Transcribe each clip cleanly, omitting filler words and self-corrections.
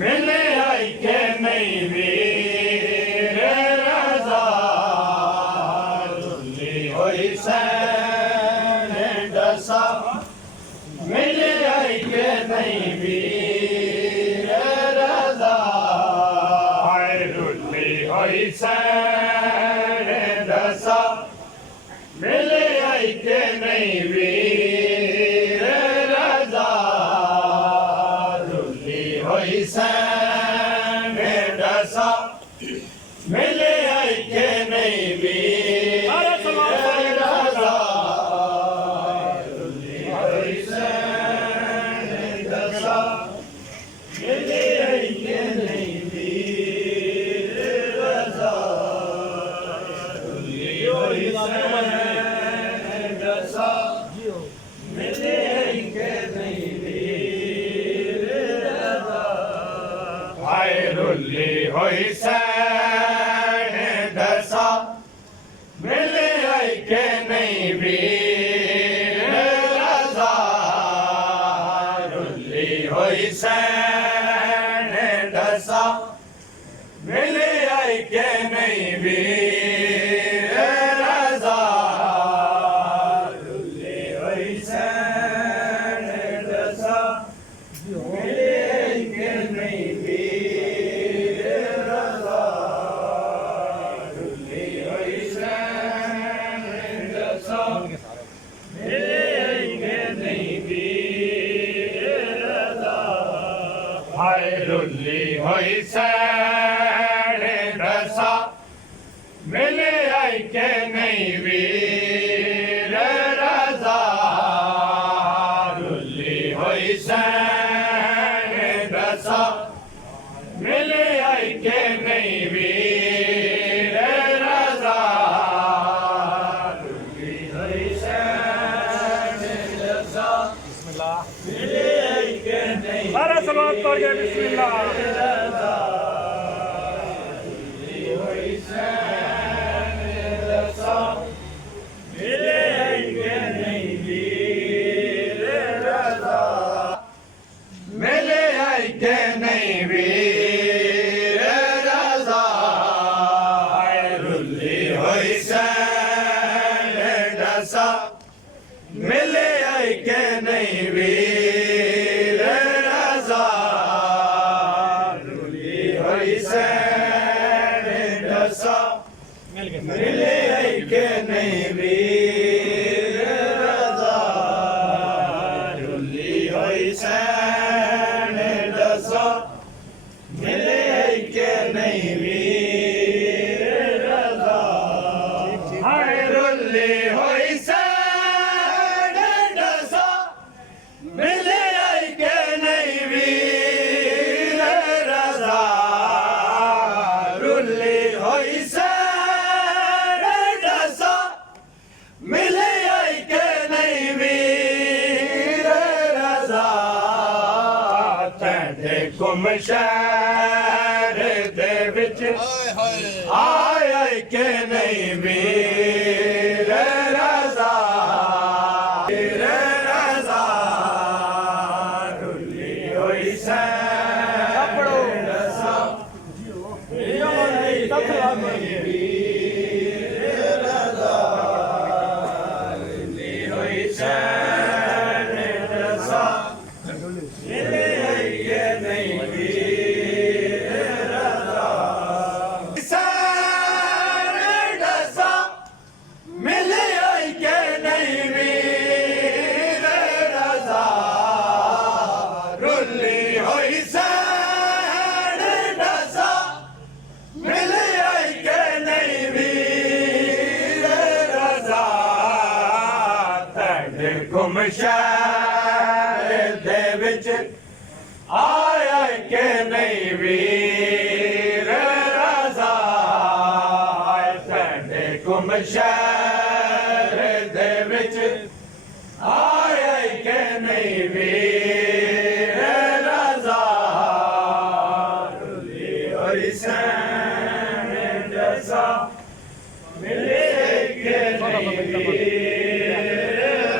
मिले आई के नहीं वीर रजा रुली होई सैन डसा मिले आई के नहीं वीर रजा रुली होई सैन डसा मिले आई के नहीं वीर रजा रुली होई सैन डसा मिले आई के नहीं वीर रजा रुली होई सैन डसा मिले आई के नहीं वीर रजा रुली होई सैन डसा मिले आई के नहीं वीर रजा हाय रुली होई सैन डसा मिले आई के नहीं वीर रजा रुली होई सैन डसा मिले आई के नहीं वीर रजा रुली होई सैन डसा मिले आई के नहीं वीर रजा रुली होई सैन डसा मिले आई के नहीं वीर रजा हाय रुली होई सैन डसा मिले आई के नहीं वीर रजा रुली होई सैन डसा मिले आई के नहीं वीर रजा रुली होई सैन डसा मिले आई के नहीं सारा समाज पढ़ गए बिस्मिल्लाह रजा रुली होई सैन डसा मिले आई के नहीं वीर रजा मिले आई के नहीं वीर रजा रुली होई सैन डसा मिले आई के नहीं वीर रजा रुली होई सैन डसा मिले आई के नहीं वीर रजा रुली होई सैन डसा मिले आई के नहीं वीर रजा हाय रुली होई सैन डसा मिले आई के नहीं वीर रजा रुली होई सैन डसा मिले आई के नहीं वीर रजा तेरे गुम शहर दे विच आय आई के नहीं वीर रजा वीर रजा रुली होई सैन डसा मिले आई के नहीं वीर रजा रुली होई सैन डसा मिले आई के नहीं वीर रजा सैन डसा मिले आई के नहीं वीर रजा रुली होई सैन डसा मिले आई के नहीं वीर रजा तेरे गुम शहर दे विच आय आई के नहीं वीर रजा तेरे गुम शहर दे विच आय आई के नहीं वीर रजा रुली होई सैन डसा मिले के नहीं वीर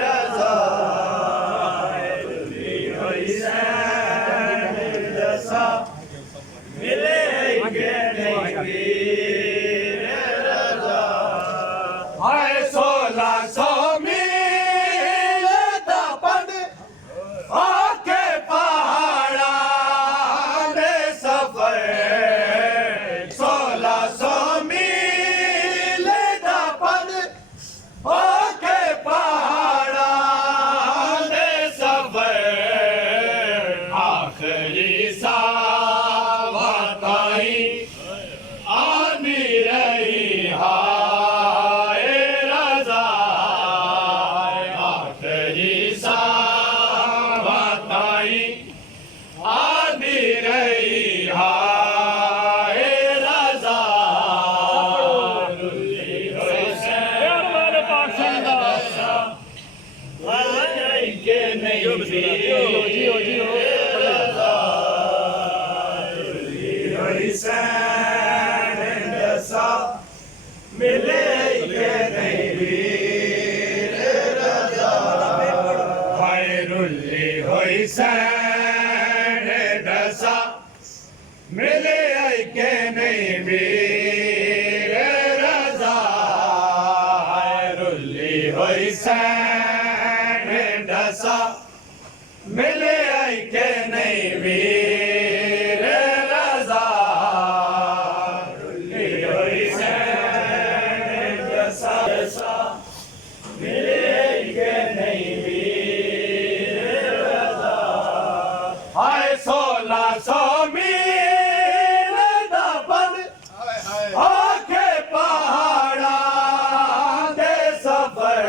रजा रुली होई सैन डसा ਹੁਸੈਨ ਦਸਾ ਮਿਲੇ ਕੇ ਨਹੀਂ ਵੀਰ ਰਜ਼ਾ ਖੈਰੁਲ ਹੁਸੈਨ ਦਸਾ ਮਿਲੇ ਕੇ ਨਹੀਂ ਵੀਰ ਰਜ਼ਾ ਖੈਰੁਲ ਹੁਸੈਨ ਦਸਾ ਮਿਲੇ ਕੇ ਨਹੀਂ ਵੀਰ ਰਜ਼ਾ ਹੁਸੈਨ ਦਸਾ ਮਿਲੇ ਕੇ ਨਹੀਂ ਵੀਰ ਰਜ਼ਾ ਹਾਏ 1600 ਮੀਲ ਦਾ ਬੰਦ ਆਖੇ ਪਹਾੜਾਂ ਦੇ ਸਫ਼ਰ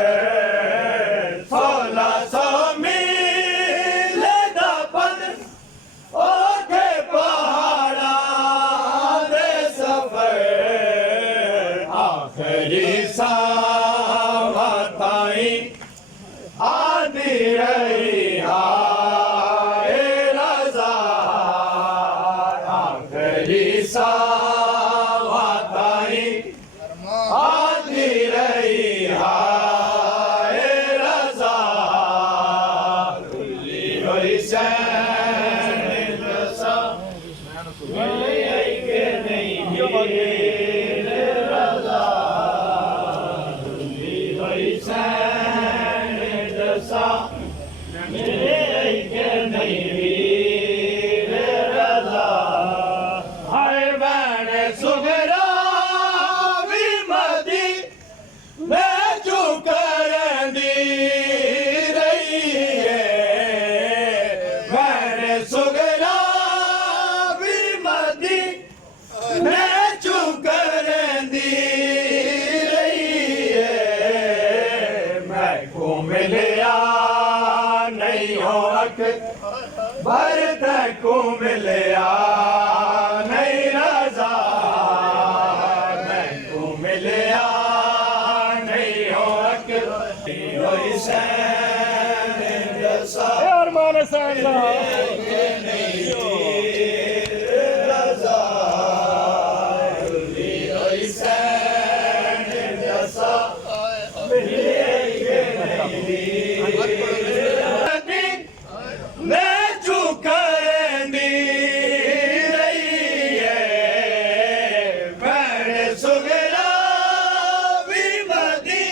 1600 ਮੀਲ ਦਾ ਬੰਦ ਆਖੇ ਪਹਾੜਾਂ ਦੇ ਸਫ਼ਰ ਆਖਰੀ ਸਾਵਾਂ ਤਾਈਂ ਆਂਦੀ ਰਹੀ ਹਾਏ ਰਜ਼ਾ ਆਖਰੀ ਸਾਵਾਂ ਤਾਈਂ ਆਂਦੀ ਰਹੀ ਹਾਏ ਰਜ਼ਾ ਖੁੱਲੀ ਹੋਈ ਸੈਨ ਦਸਾ ਮਿਲੇ ਕੇ ਨਹੀਂ ਵੀਰ ਰਜ਼ਾ ਖੁੱਲੀ ਹੋਈ ਸੈਨ ਦਸਾ ਮਿਲੇ ਕੇ ਨਹੀਂ ਵੀਰ ਰਜ਼ਾ ਹਾਏ ਭੈਣ ਸੁਗਰਾ ਵੀ ਮਦੀ ਮੈਂ ਚੁਕਰਦੀ ਰਹੀ ਏ ਭੈਣ ਸੁਗਰਾ ਵੀ ਮਦੀ ਮੈਂ ਚੁਕਰਦੀ ਰਹੀ ਏ ਮੈਂ ਕੋ ਮਿਲਿਆ ਨਹੀਂ ਹੋ ਅਕ ਭਰਤ ਕੋ ਮਿਲਿਆ ਨਹੀਂ ਰਜ਼ਾ ਮੈਂ ਕੋ ਮਿਲਿਆ ਨਹੀਂ ਹੋ ਅਕ ਹੋਈ ਸੈਨ ਦਸਾ ਅਰਮਾਨ ਹਸੈਨ ਦਾ ਰਜ਼ਾ ਹੋਈ ਸੈਨ ਦਸਾ ਮਿਲੇ ਕੇ ਨਹੀਂ ਮੈਂ ਚੁਕਰਦੀ ਰਹੀ ਏ ਭੈਣ ਸੁਗਰਾ ਵੀ ਮਦੀ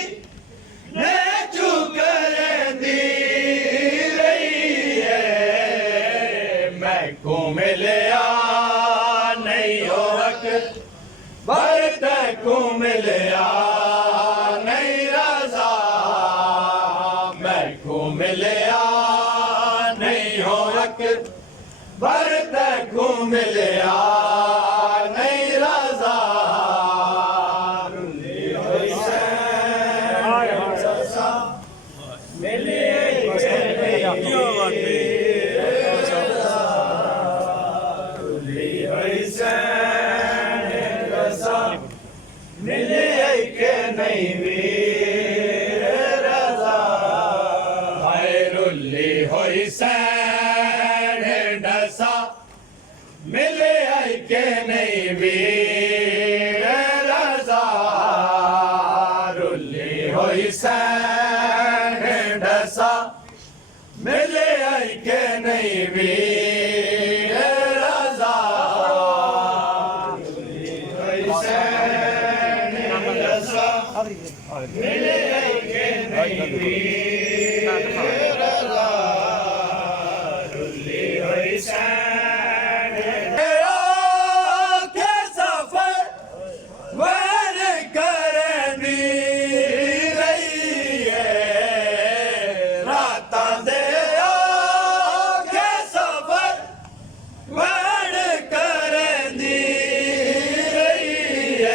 ਮੈਂ ਚੁਕਰਦੀ ਰਹੀ ਏ ਮੈਂ ਕੋ ਮਿਲਿਆ ਨਹੀਂ ਹੋ ਅਕ ਭਰਤ ਕੋ ਮਿਲਿਆ ਨਹੀਂ ਰਜ਼ਾ ਮੈਂ ਕੋ ਮਿਲਿਆ ਨਹੀਂ ਹੋ ਅਕ ਭਰਤ ਕੋ ਮਿਲਿਆ ਨਹੀਂ ਰਜ਼ਾ ਖੁੱਲੀ ਹੋਈ ਸੈਨ ਦਸਾ ਮਿਲੇ ਕੇ ਨਹੀਂ ਖੁੱਲੀ ਹੋਈ ਸੈਨ ਦਸਾ ਮਿਲੇ ਕੇ ਨਹੀਂ ਵੀਰ ਰਜ਼ਾ ਖੈਰੁਲ ਹੁਸੈਨ ਦਸਾ ਮਿਲੇ ਕੇ ਨਹੀਂ ਵੀਰ ਰਜ਼ਾ ਖੈਰੁਲ ਹੁਸੈਨ ਦਸਾ ਮਿਲੇ ਕੇ ਨਹੀਂ ਵੀਰ ਰਜ਼ਾ ਹੁਸੈਨ ਦਸਾ ਮਿਲੇ ਕੇ ਨਹੀਂ ਵੀਰ ਰਜ਼ਾ ਖੁੱਲੀ ਹੋਈ ਸੈਨ ਕੇ ਸਫ਼ਰ ਵਰ ਕਰਨੀ ਰਹੀ ਏ ਰਾਤਾਂ ਦੇ ਆਖੇ ਸਫ਼ਰ ਵਰ ਕਰਨੀ ਰਹੀ ਏ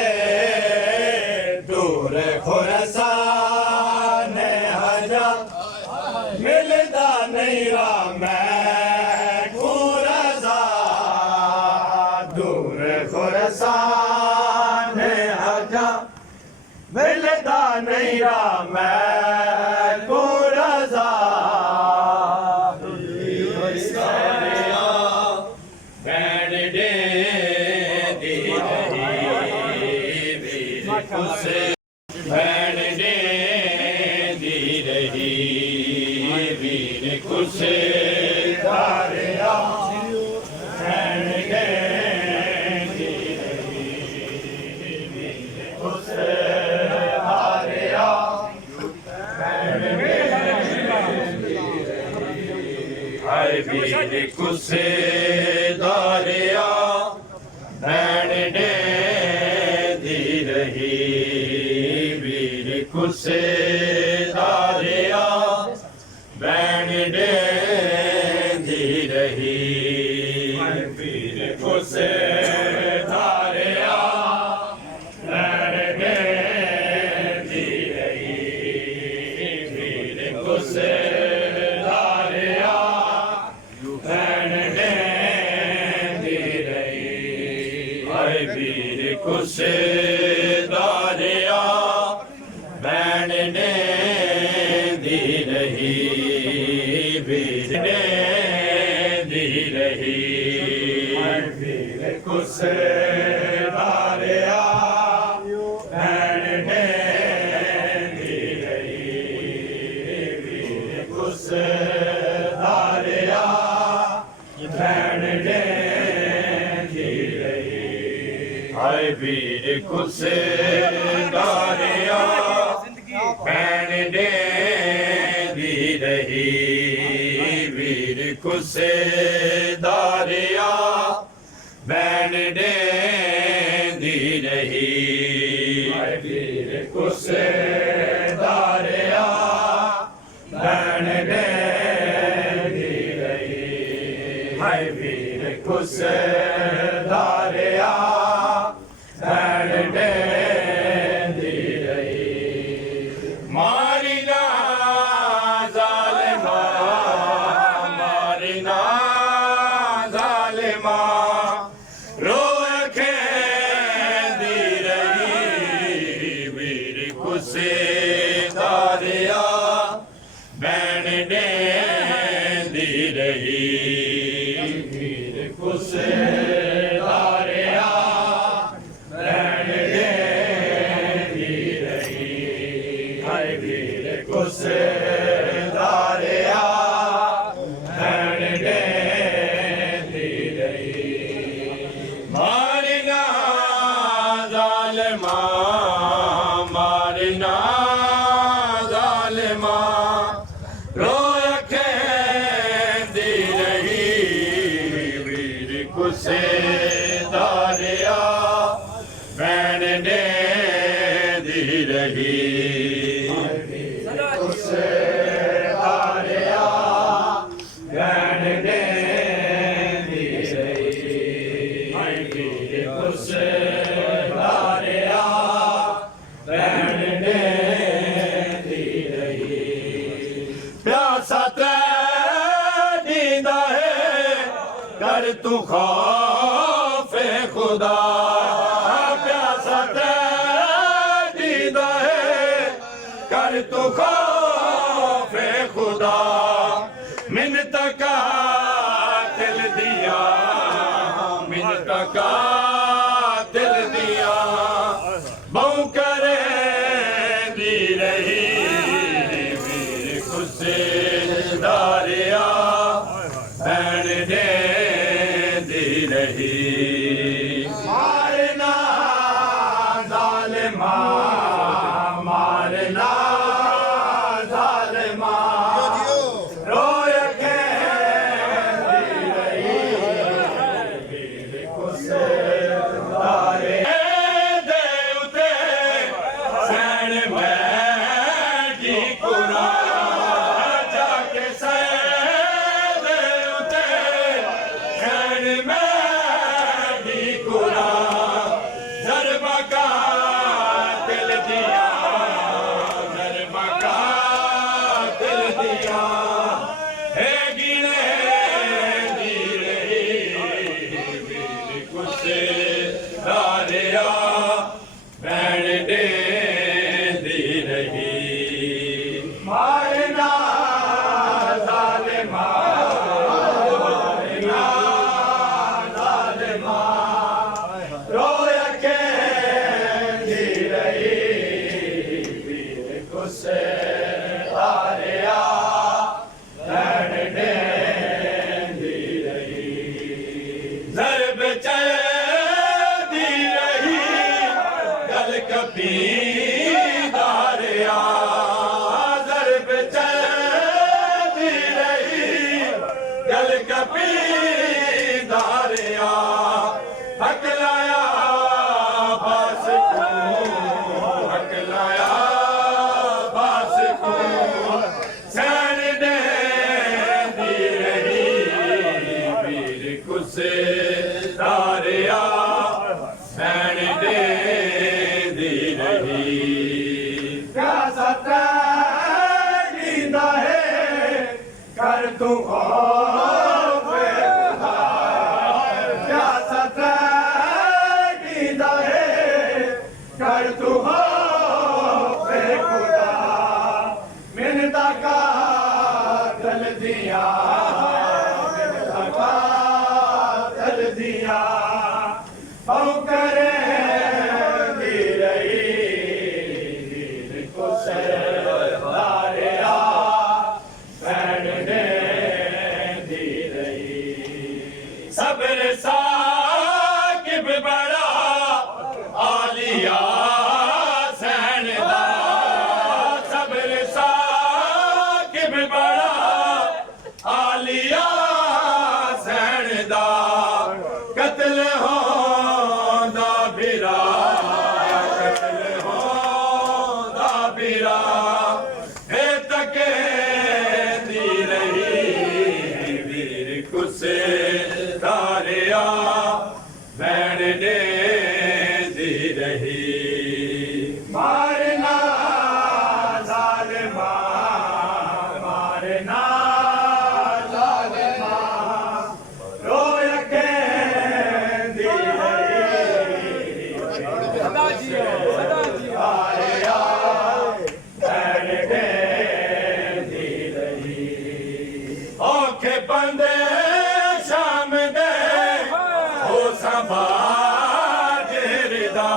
ਦੂਰ ਖੁਰਾਸਾਨ ਹਜਾ ਮਿਲਦਾ ਨਹੀਂ ਮੈਂ ਕੋ ਰਜ਼ਾ ਦੂਰ ਖੁਰਾਸਾਨ ਹਜਾ ਮਿਲਦਾ ਨਹੀਂ ਮੈਂ ਕੋ ਰਜ਼ਾ ਕੁਸੇ ਧਾਰਿਆ ਭੈਣ ਕਹਿੰਦੀ ਰਹੀ ਕੁਸੇ ਧਾਰਿਆ ਹਾਏ ਵੀਰ ਕੁਸੇ ਧਾਰਿਆ ਭੈਣ ਕਹਿੰਦੀ ਰਹੀ ਵੀਰ ਕੁਸੇ ਧਾਰਿਆ ਭੈਣ ਕਹਿੰਦੀ ਰਹੀ ਵੀਰ ਕੁਸੇ ਧਾਰਿਆ ਭੈਣ ਕਹਿੰਦੀ ਰਹੀ ਵੀਰ ਕੁਸੇ ਧਾਰਿਆ ਭੈਣ ਕਹਿੰਦੀ ਰਹੀ ਹਾਏ ਵੀਰ ਕੁਸੇ ਧਾਰਿਆ ਭੈਣ ਕਹਿੰਦੀ ਰਹੀ ਵੀਰ ਕਹਿੰਦੀ ਰਹੀ ਵੀਰ ਕੁਸੇ ਧਾਰਿਆ ਭੈਣ ਕਹਿੰਦੀ ਰਹੀ ਵੀਰ ਕੁਸੇ ਧਾਰਿਆ ਭੈਣ ਕਹਿੰਦੀ ਰਹੀ ਹਾਏ ਵੀਰ ਕੁਸੇ ਧਾਰਿਆ ਭੈਣ ਕਹਿੰਦੀ ਰਹੀ ਵੀਰ ਕੁਸੇ ਧਾਰਿਆ ਭੈਣ ਕਹਿੰਦੀ ਰਹੀ ਹਾਏ ਵੀਰ ਕੁਸੇ ਧਾਰਿਆ ਭੈਣ ਕਹਿੰਦੀ ਰਹੀ ਹਾਏ ਵੀਰ ਕੁਸੇ ਧਾਰਿਆ ਭੈਣ ਕਹਿੰਦੀ ਰਹੀ ਮਾਰਿਨਾ ਜ਼ਾਲਿਮਾ ਮਾਰਿਨਾ ਜ਼ਾਲਿਮਾ ਰੋਏ ਖੇਦੀ ਰਹੀ ਵੀਰ ਕੁਸੇ ਧਾਰਿਆ ਭੈਣ ਕਹਿੰਦੀ ਰਹੀ ਵੀਰ ਕੁਸੇ ਧਾਰਿਆ ਭੈਣ ਕਹਿੰਦੀ ਰਹੀ ਹਾਏ ਵੀਰ ਕੁਸੇ ਧਾਰਿਆ ਭੈਣ ਕਹਿੰਦੀ ਰਹੀ ਮਾਰਿਨਾ ਜ਼ਾਲਿਮਾ ਮਾਰਿਨਾ ਜ਼ਾਲਿਮਾ ਰੋਏ ਖੇਦੀ ਰਹੀ ਵੀਰ ਕੁਸੇ ਧਾਰਿਆ ਭੈਣ ਕਹਿੰਦੀ ਰਹੀ ਕੁਸੇ ਧਾਰਿਆ ਭੈਣ ਕਹਿੰਦੀ ਰਹੀ ਹਾਏ ਵੀਰ ਕੁਸੇ ਧਾਰਿਆ ਭੈਣ ਕਹਿੰਦੀ ਰਹੀ ਪਿਆਸਾ ਤੈ ਦੀਦਾ ਹੈ ਕਰ ਤੂੰ ਖੌਫੇ ਖੁਦਾ ਪਿਆਸਾ ਤੈ ਦੀਦਾ ਹੈ ਕਰ ਤੂੰ ਖੌਫੇ ਖੁਦਾ ਮਿੰਨਤ ਕਾਤਿਲ ਦੀਆਂ ਮਿੰਨਤ ਕਾਤਿਲ ਦੀਆਂ ਬਹੁ ਕਰੇ ਦੀ ਰਹੀ ਵੀਰ ਕੁਸੇ ਧਾਰਿਆ ਭੈਣ ਕਹਿੰਦੀ ਰਹੀ ਮਾਰਨਾ ਜ਼ਾਲਿਮਾ ਮਾਰਨਾ ਜ਼ਾਲਿਮਾ ਰੋਏ ਖੇਦੀ ਰਹੀ ਵੀਰ ਕੁਸੇ ਧਾਰਿਆ ਦੇ ਉਤੇ ਸੈਣ ਬੈਠੀ ਕੁਰਾ ਜਾ ਕੇ ਸੈਣ ਦੇ ਉਤੇ ਸੈਣ ਬੈਠੀ ਕੁਰਾ ਜ਼ਰਬਾ ਕਾਤਿਲ ਦੀਆਂ ਜ਼ਰਬਾ ਕਾਤਿਲ ਦੀਆਂ ਹੈ ਗਿਣੇ ਦੀ ਰਹੀ ਵੀਰ ਕੁਸੇ ਧਾਰਿਆ ਭੈਣ ਕਹਿੰਦੀ ਰਹੀ ਮਾਰਨਾ ਜ਼ਾਲਿਮਾ ਮਾਰਨਾ ਜ਼ਾਲਿਮਾ ਰੋਏ ਖੇਦੀ ਰਹੀ ਵੀਰ ਕੁਸੇ ਧਾਰਿਆ ਭੈਣ जींदा है कर तू खौफ खुदा प्यासा जींदा है कर तू खौफ खुदा मिन्नता का दल दिया मिन्नता का दल दिया औ करे दी रही को सरदारे आ बैठ दे दी रही सब्र साकिब बड़ा आलिया सहनदा सब्र साकिब बड़ा आलिया सहनदा कत्ल होंदा बिरा कत्ल होंदा बिरा हे तके दी रही वीर कुसे दारिया बैठ दे दी रही मारना जालिमा मारना जालिमा रोय के दी रही सदा जियो सदा जियो दारिया बैठ दे दी रही औखे बंदे शाम दे हो संभाज रिदा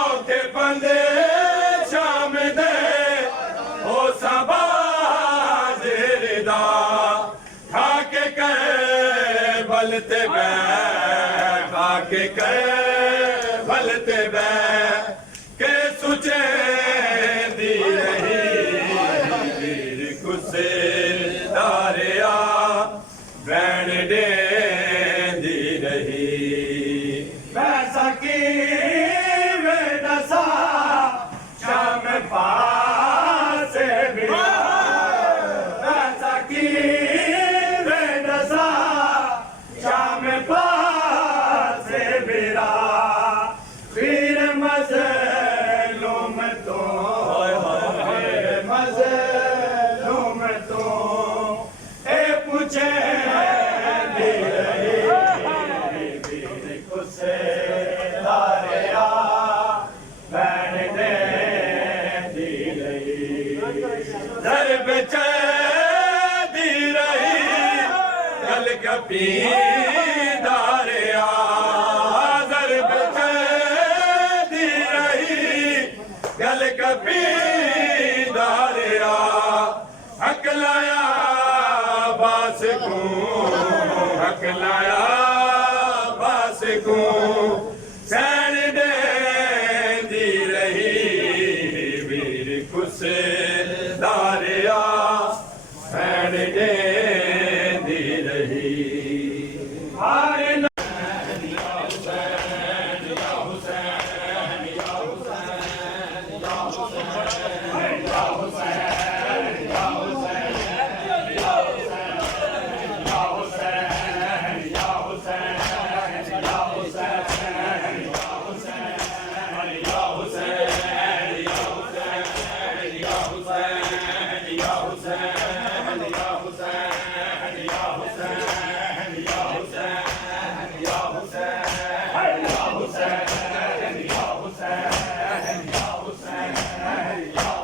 औखे बंदे शाम दे हो संभाज रिदा खाके कर बलते बै खाके कर बलते बै के सुचे दी रही वीर कुसे दारिया बैठ दे दी रही वैसा की वे दसा शाम पास बिरा वैसा की वे दसा शाम पास बिरा वीर मज़लूम तो वीर मज़लूम तो ए पूछे दी रही वीर कुसे दारिया बैठ दे दी रही दर बेचे दी रही गल कपी दारिया दर बेचे दी रही गल कपी दारिया हकलाया बास को हकलाया बास को सैन दे दी रही वीर कुसे दारिया सैन दे दी रही हारे Hussein, ya Hussein, ya Hussein, ya Hussein, ya Hussein.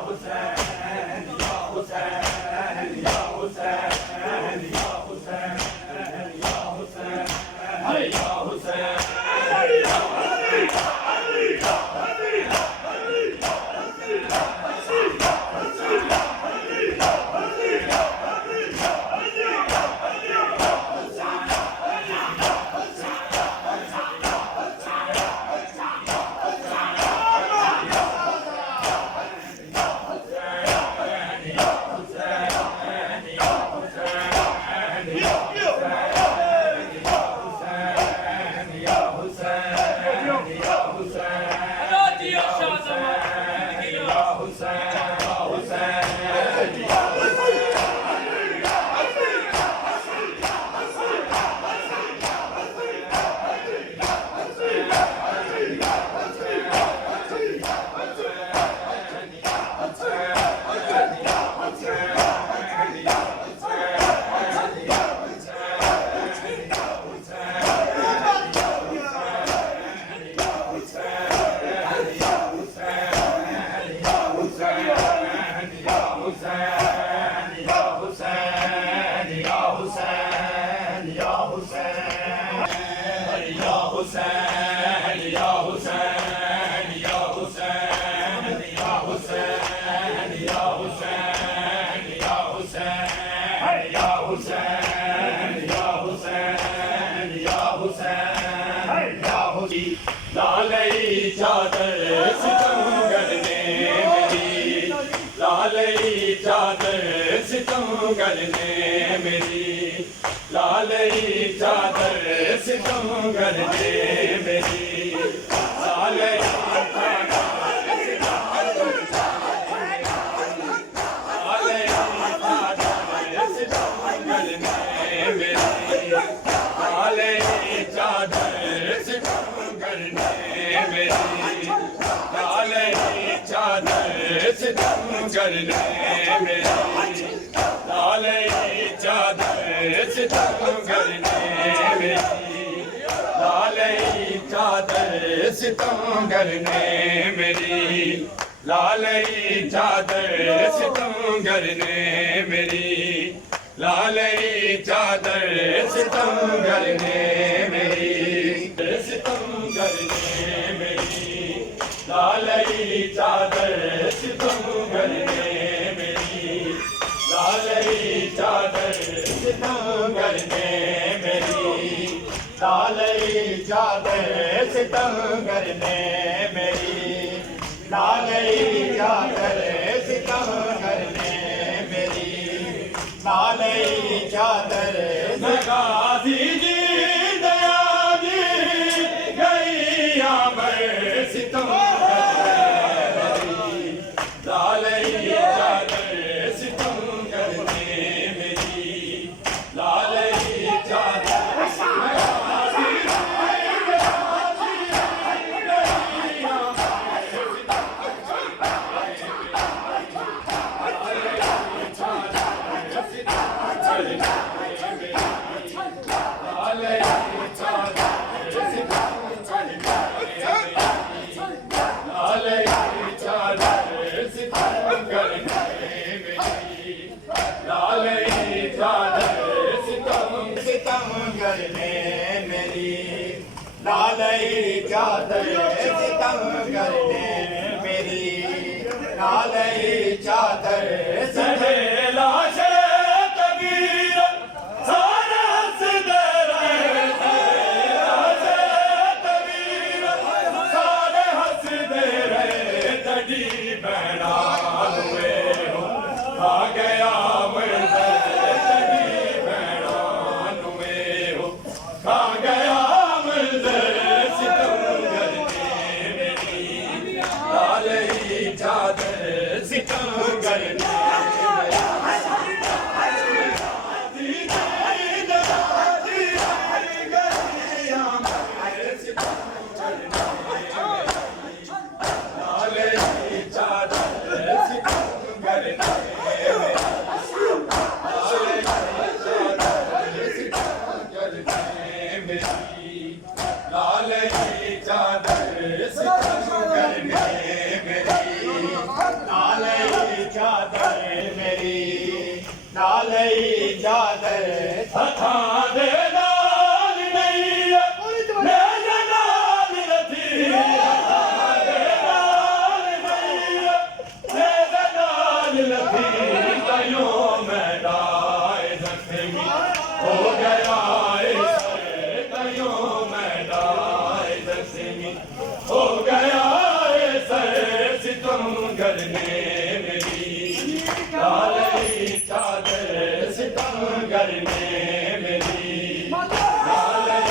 लालई चादर सितमगर ने मेरी लालई चादर सितमगर ने मेरी लालई चादर सितमगर ने मेरी लालई चादर सितमगर ने मेरी लालई चादर सितमगर ने मेरी लालई चादर सितमगर ने मेरी लालई चादर सितमगर ने मेरी लालई चादर सितमगर ने मेरी सितमगर ने मेरी लालई चादर सितमगर ने मेरी लालई चादर सितमगर ने मेरी लालई चादर सितमगर ने मेरी लालई चादर सितमगर ने मेरी लालई चादर गाजी जी दया जी गई आमर सितमगर मेरी लालई चादर सितमगर ने मेरी लालई चादर सितमगर ने मेरी लालई चादर सितमगर ने मेरी लालई चादर सड़े लाशे तबीर सारे हंसदे रहे लाशे तबीर सारे हंसदे रहे तड़ी बहना हुए हो आ गया मर्द चादर सितमगर ने लालई चादर सितमगर ने लालई चादर मेरी लालई चादर सथा दे नाल नहीं मेरे नाल रथी सथा दे नाल नहीं मेरे नाल रथी तयो मैं डाय जख्मी हो गया तयो मैं डाय जख्मी हो गया सितमगर ने मेरी लालई चादर सितमगर ने मेरी लालई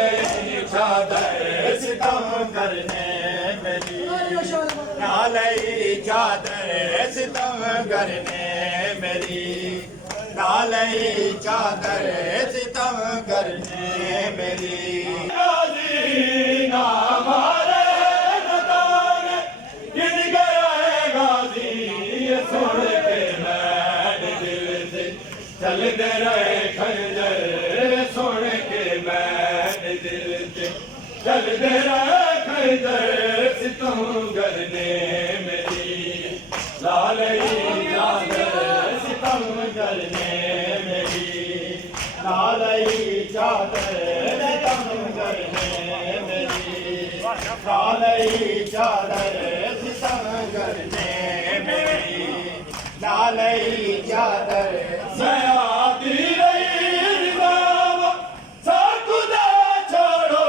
लालई चादर सितमगर ने मेरी लालई चादर सितमगर ने मेरी लालई चादर सितमगर ने मेरी गाजी ना मारे नदान गिर गया है गाजी ये सुन के मैं दिल से चल दे रहे खंजर सुन के मैं दिल से चल दे रहे खंजर सितमगर ने मेरी लालई चादर सितमगर ने मेरी लालई चादर सितमगर ने लालई चादर सितम करने मेरी लालई चादर सयादी रही गाँव साकुदा छोड़ो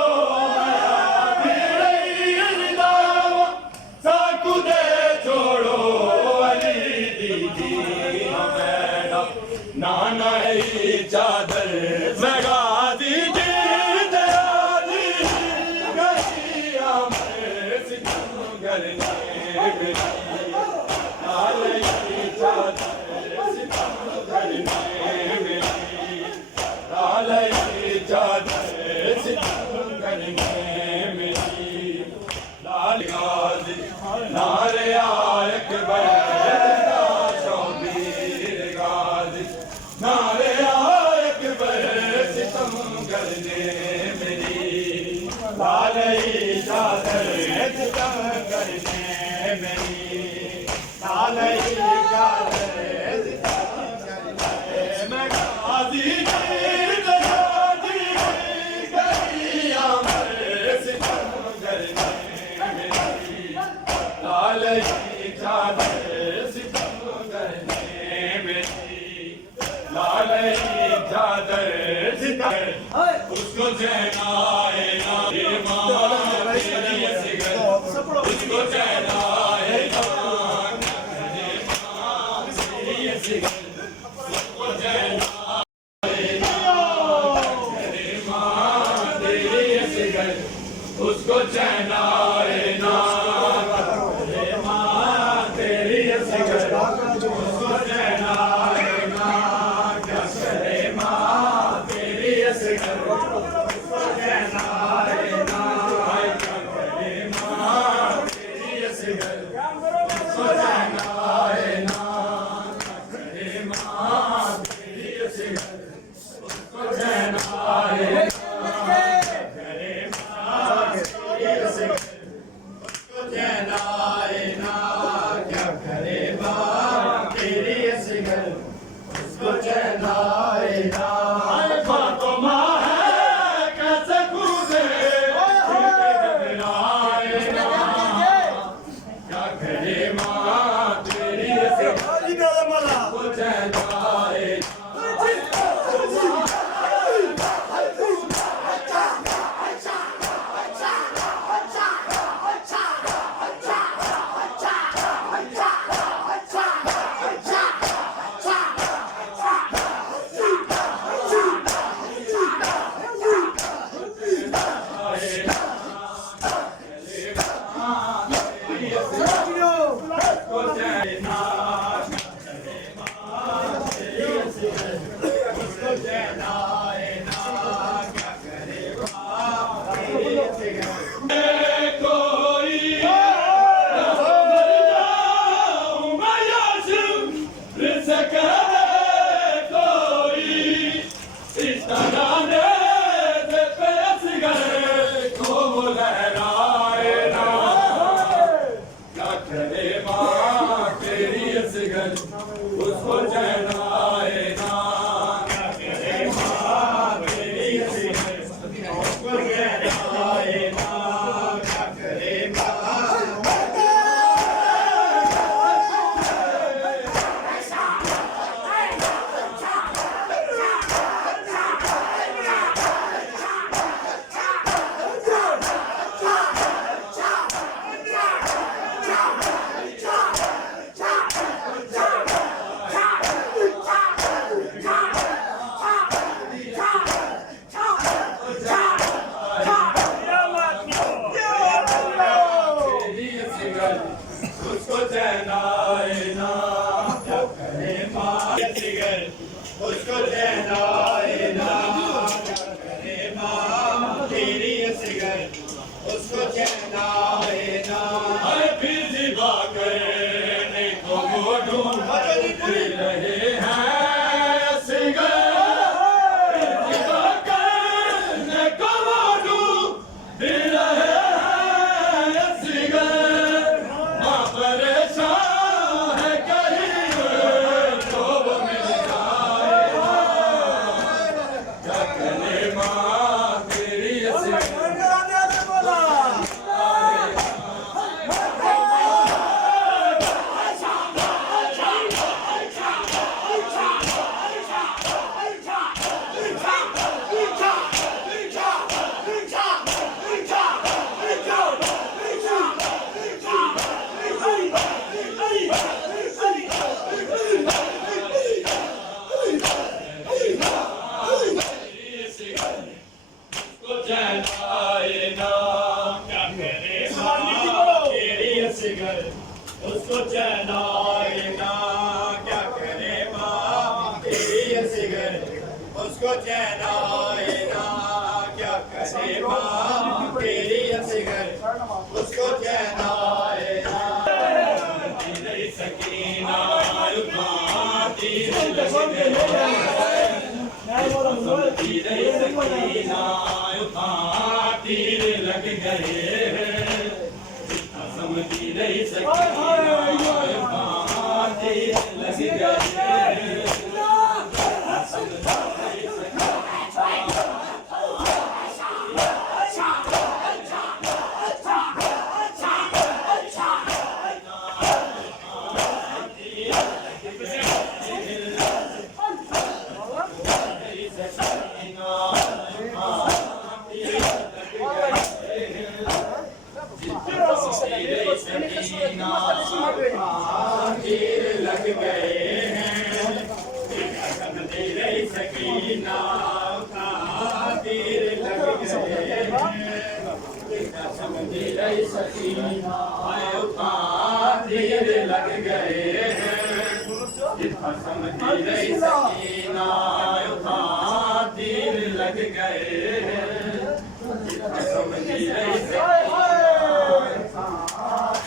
सयादी रही गाँव साकुदे छोड़ो अली दीदी बैठा नाना चादर सगादी नारे आयक शौबीर गाजी नारे आयक सितम करने मेरी लालई चादर सितम करने मेरी लालई चादर सितम करने मैं गाजी उसको चैनाए ना उसको चैनाए उसको चैनाए ना तेरी सिगर उसको चैनाए ना क्या करे माँ तेरी सिगर उसको चैनाए ना क्या करे माँ तेरी सिगर उसको चैनाए ना क्या करे माँ तेरी सिगर उसको चैनाए उसको चैनाए ना क्या करे माँ तेरी सिगर उसको चैनाए ना क्या करे उसको चैनाए ना क्या करे माँ सिगर उसको चैनाए ना क्या करे माँ तेरी सिगर उसको चैनाए ना फिर जिबा करने को वो ढूंढ रहे हैं सिगर जिबा करने को वो ढूंढ रहे चैन आए ना, क्या करे माँ तेरी असगर, उसको चैन आए ना, क्या करे माँ तेरी असगर, उसको चैन आए ना, क्या करे माँ तेरी असगर, उसको चैन आए ना। तेरी सकीना तीर लग गए, तेरी सकीना तीर लग गए, समझी नहीं सकीना तीर लग गए। तीर लग गए हैं, तेरे सकीना तीर लग गए हैं, तेरे सकीना तीर लग गए हैं, तेरे सकीना तीर लग गए हैं,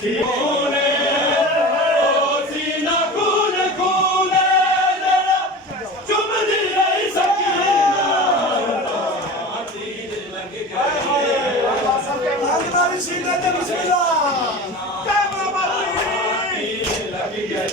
खूने ओ सीना खून खूने जरा चुभती रही सकीना तीर लग गए, तीर लग गए।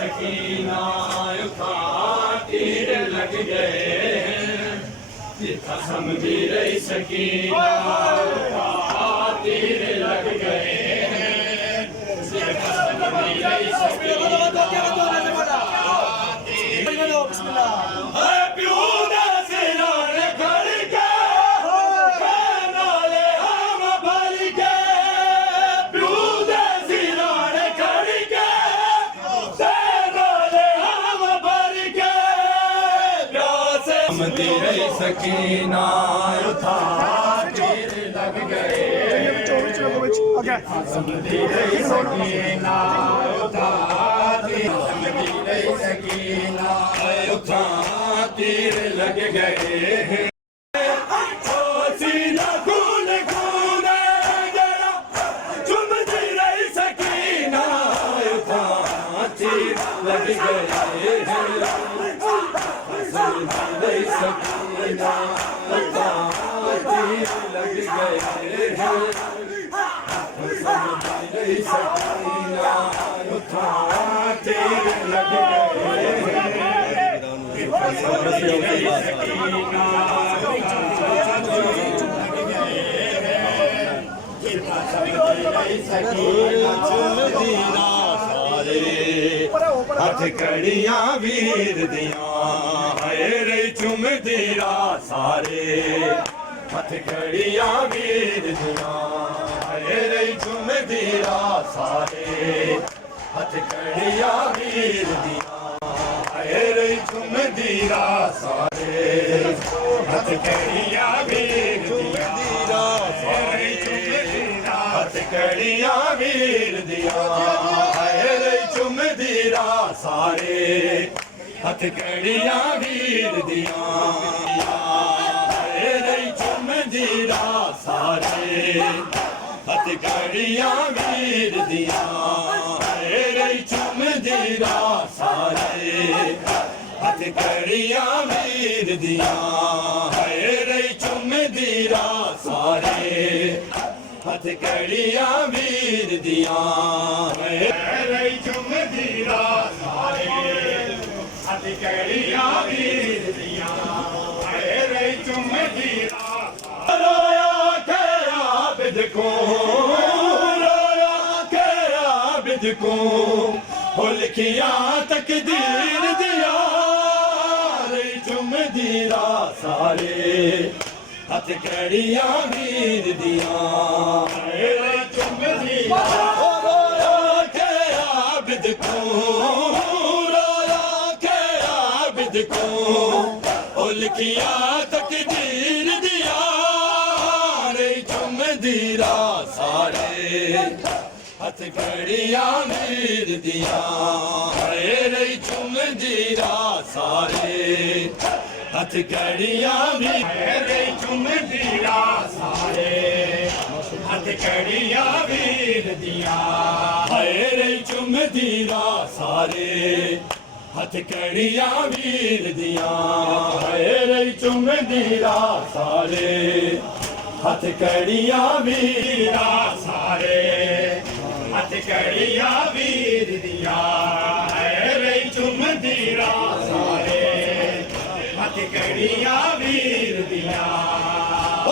सकीना तीर लग गए, समझी रही सकीना तीर लग गए, समझी रही सकीना तेरे सकीना था तीर लग गए, तेरे सकीना था तीर लग गए, सीना खून खून जरा चुभती रही सकीना था तीर लग गए, सकीना तीर लग गए हैं, सकीना तीर लग गए हथ कड़ियां वीर दियां रे चुमदी रा सारे, हथ कड़ियां वीर दियां रे चुमदी रा सारे, हथ कड़ियां वीर दियां रे चुमदी रा सारे, हथ कड़ियां वीर हथकड़ियां वीर दियां हाय रे चुमदी राह सारे हथकड़ियां वीर दियां हाय रे चुमदी राह सारे हथकड़ियां वीर दियां हाय रे चुमदी राह सारे हथकड़ियां वीर दियां हाय रे चुमदी राह सारे हथकड़ियां वीर दियां हाय रे चुमदी राह सारे हथकड़ियां वीर दियां हाय रे चुमदी राह रोया के आबिद को रोया के आबिद को हो लिखिया तकदीर दिया रे चुमदी राह सारे हथकड़ियां वीर दियां रे चुमदी रोया के आबिद को रोया के आबिद को ओ लिखिया तकदीर दिया रे चुमदी राह सारे हथकड़ियां वीर दियां रे चुमदी राह सारे हथकड़ियां वीर रे चुमदी राह सारे हथकड़ियां वीर दियां हाय रे चुमदी राह सारे हथकड़ियां वीर दियां हाय रे चुमदी राह सारे हथकड़ियां वीर राह सारे हथकड़ियां वीर दियां हाय रे चुमदी राह सारे हथकड़ियां वीर दियां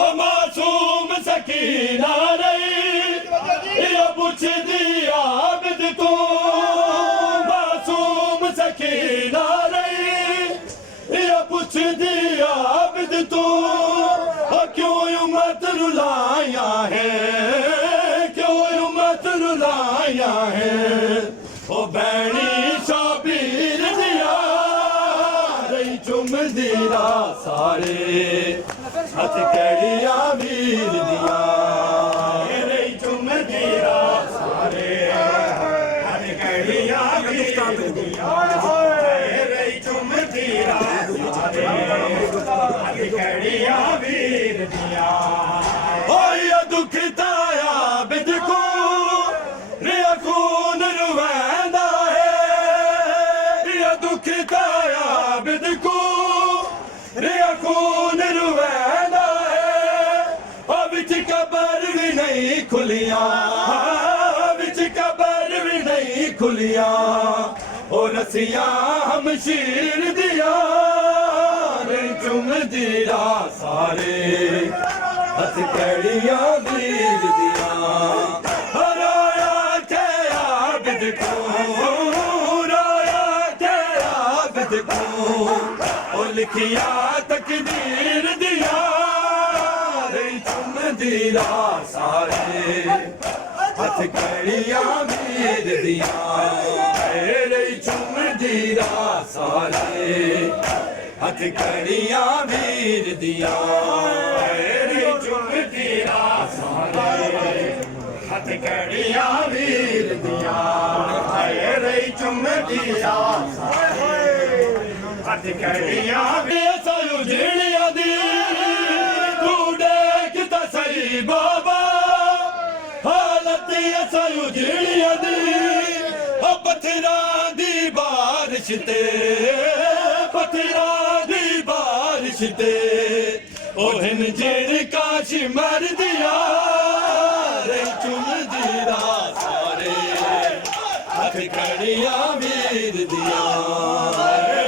ओ मासूम सकीना रही ये पुछदी आबिद को मासूम सकीना रही ये पुछदी आबिद तो क्यों उम्मत रुलाया है क्यों उम्मत रुलाया है ओ बैणी शाबीर दिया रही चुमदी राह सारे हथकड़ियां वीर दियां रे चुमदी राह सारे हथकड़ियां वीर दियां रे चुमदी राह सारे हथकड़ियां वीर दियां ओ ये दुखताया बिद को रे खून रुवैंदा है ये दुखताया बिद को रे खून रुवैंदा है ओ विच कबर भी नहीं खुलियां विच कबर भी नहीं खुलियां ओ रसियां हमशीर दिया रे चुमदी राह सारे हथकड़ियां वीर दियां रोया के आबिद को रोया के आबिद को ओ लिखिया तकदीर दिया रे चुमदी राह सारे हथकड़ियां वीर दियां रे चुमदी राह सारे हथकड़ियां वीर दियां रे चुमदी राह सारे हथकड़ियां वीर दियां रे चुमदी राह सारे हथकड़ियां वीर उजड़िया दी तू देख ता सही बाबा हालत ऐसा उजड़िया दी पत्थरां दी बारिश ते पत्थरां दी बारिश ते ओ हिन जेड़ काश मर दिया रे चुमदी राह सारे हथकड़ियां वीर दियां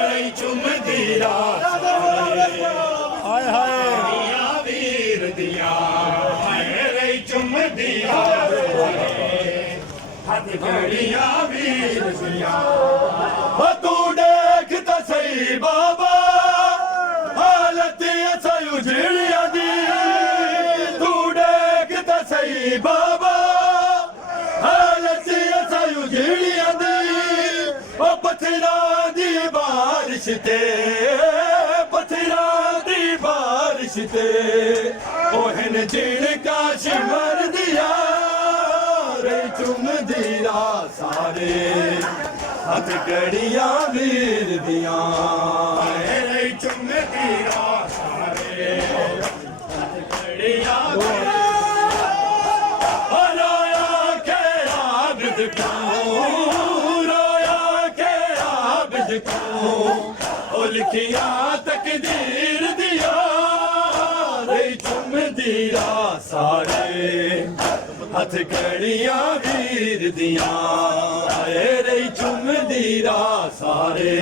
रे चुमदी राह सारे हाय हाय वीर दियां हाय रे चुमदी राह हथकड़ियां वीर दियां तू देख ता सही बाबा हालत ऐसा उजड़िया दी तू देख ता सही बाबा हालत ऐसा उजड़िया दी ओ पत्थरां दी बारिश ते पत्थरां दी बारिश ते ओ हिन जिण काश मर दिया रे चुमदी रा सारे हथकड़ियां वीर दियां रे चुमदी रा सारे हथकड़ियां रोया के आबिद को रोया के आबिद को ओ लिखिया तकदीर दिया रे चुमदी रा सारे हथकड़ियां वीर दियां रे चुमदी रा सारे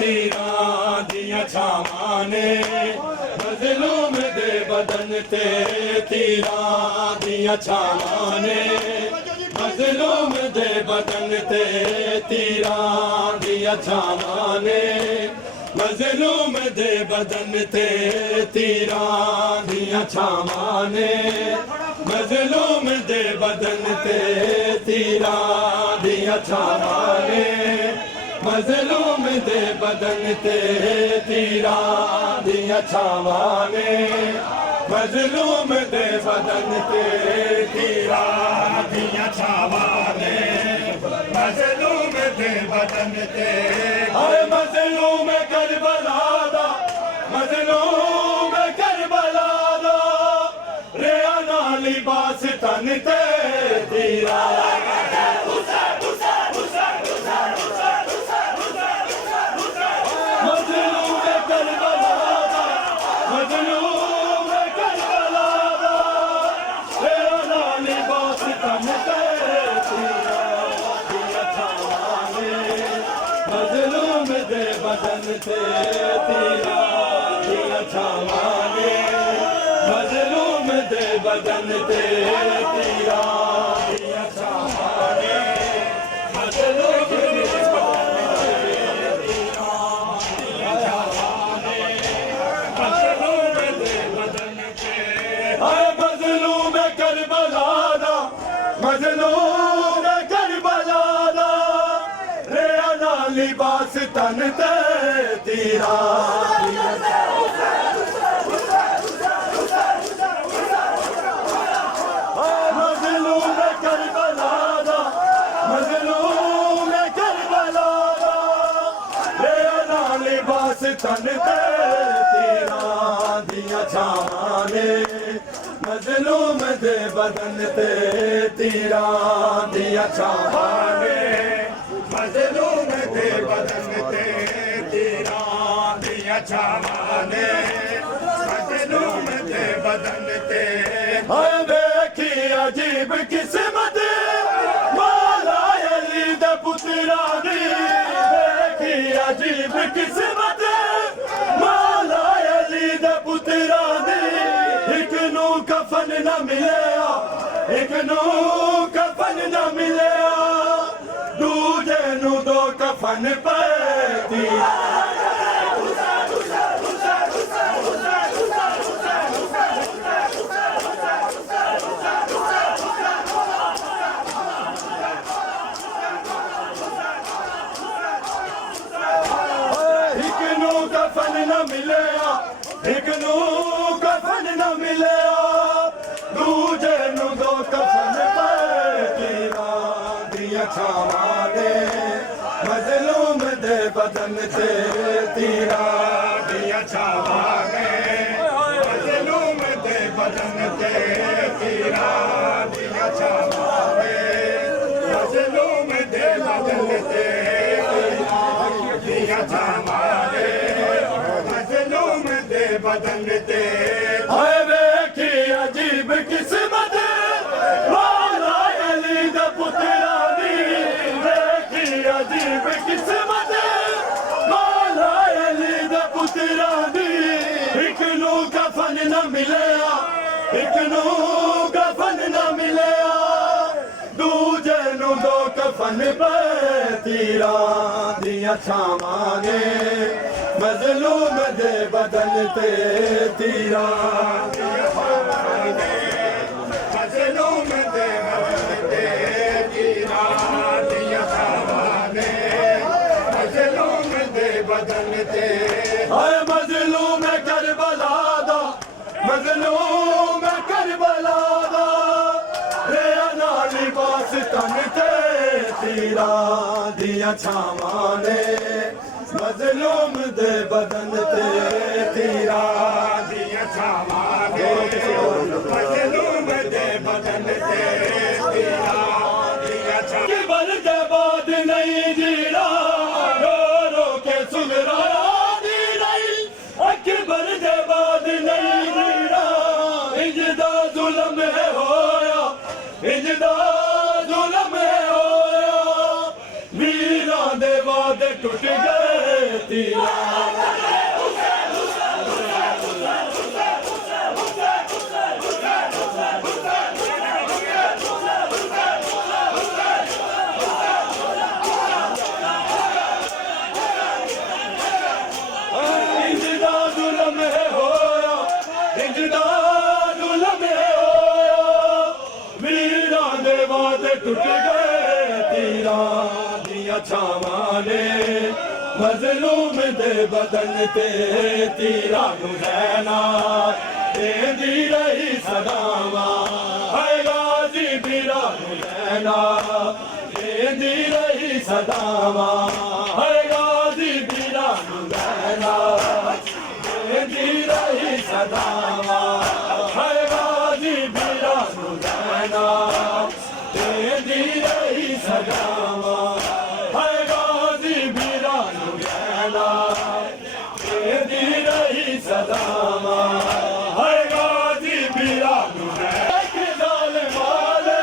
तीरां दियां छावां ने मज़लूम दे बदन ते तीरां दियां छावां ने मज़लूम दे बदन ते तीरां दियां छावां ने मज़लूम दे बदन ते तीरां दियां छावां ने मज़लूम दे बदन ते तीरां दियां छावां ने मज़लूम दे बदन ते तीरां दियां छावां ने मज़लूम दे बदन ते तीरां दियां छावां ने मज़लूम दे बदन ते हाय मज़लूम करबला दा मज़लूम करबला दा रेया ना लिबास तन ते तीरा मज़लूम दे बदन ते तीरां दियां छावां ने मज़लूम दे बदन ते तीरां दियां छावां ने मज़लूम दे बदन ते तीरां दियां छावां ने मज़लूम दे बदन ते हाय मज़लूम करबला दा मज़लूम करबला दा रेया ना लिबास तन ते तीरा मज़लूम करबला दा मज़लूम करबला दा रेया ना लिबास तन ते तीरा दियां छावां ने मज़लूम दे बदन ते तीरां दियां छावां ने मज़लूम दे बदन ते तीरां दियां छावां ने मज़लूम दे बदन ते हाय देखी अजीब किस्मत मौला अली दे पुत्रा दी देखी अजीब किस्मत मौला अली दे पुत्रा दी एक नू कफन न मिलिया एक नू कफन न मिलिया दूजे नू दो कफन पैती एक नू कफन न मिलिया एक नू कफन न मिलिया दूजे नू दो कफन पैती दियां छावां ने मज़लूम दे बदन ते तीरां दियां छावां ने मज़लूम दे बदन ते तीरां दियां छावां ने मज़लूम दे बदन ते तीरां दियां छावां ने मज़लूम दे बदन ते हाय वेखी अजीब किस्मत मौला अली दा पुत्रा दी वेखी अजीब किस्मत मौला अली दा पुत्रा दी एक नू कफन न मिलिया एक नू कफन न मिलिया दूजे नू दो कफन तीरां दियां छावां ने मज़लूम दे बदन ते तीरां दियां छावां ने मज़लूम दे बदन ते तीरां दियां छावां ने मज़लूम दे बदन ते हाय मज़लूम करबला दा मज़लूम करबला दा रेया ना बदन ते तीरा दिया छावां ने मजलूम दे बदन ते तीरा दिया छावां ने मजलूम दे बदन ते तीरा दिया छावां बल दे बाद नहीं जीरा रो रो के सुगरा दी रही अकबर दे बाद नहीं जीरा इंजदा जुल्म है होया इंजदा जुल्म है होया वीरां दे वादे टुट गए तीरा इंजदा जुल्म है होया इंजदा जुल्म है होया वीरां दे वादे टुट गए तीरा दिया छावां ने मजलूम दे बदन ते तीरा नू रहना देंदी रही सदावां हाय गाजी बीरा नू रहना देंदी रही सदावां हाय गाजी बीरा नू रहना देंदी रही सदावां हाय गाजी बीरा नू रहना देंदी रही सदावां हाय गाजी बीरा नू रहना देंदी रही सदावां हाय गाजी बीरा नू रहना जालिमाने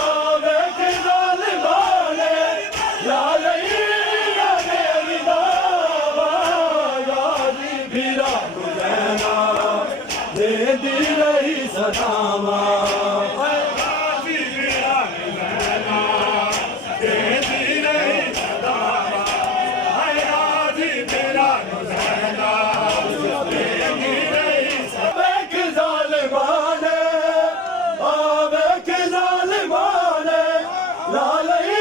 आवे के जालिमाने लालई मेरी दावा गाजी बीरा नू रहना देंदी रही सदावां हाय गाजी बीरा नू रहना देंदी रही सदावां हाय गाजी बीरा नू रहना देंदी रही सदावां के जालिमाने आवे के जालिमाने लालई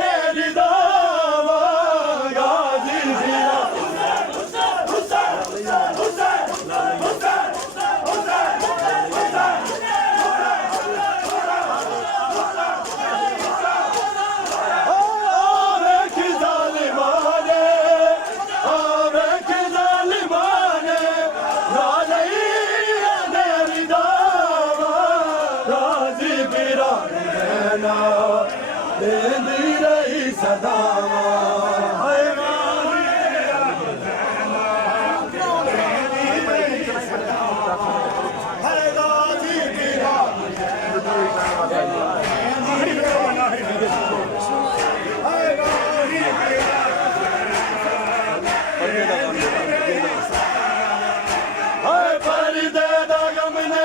मेरी दावा गाजी बीरा आवे के जालिमाने आवे के जालिमाने लालई मेरी दावा गाजी बीरा नू रहना देंदी रही सदावां हाय गाजी बीरा नू रहना देंदी रही सदावां हाय गाजी बीरा नू रहना देंदी रही हाय गाजी बीरा हाय पर्दे दा गम ने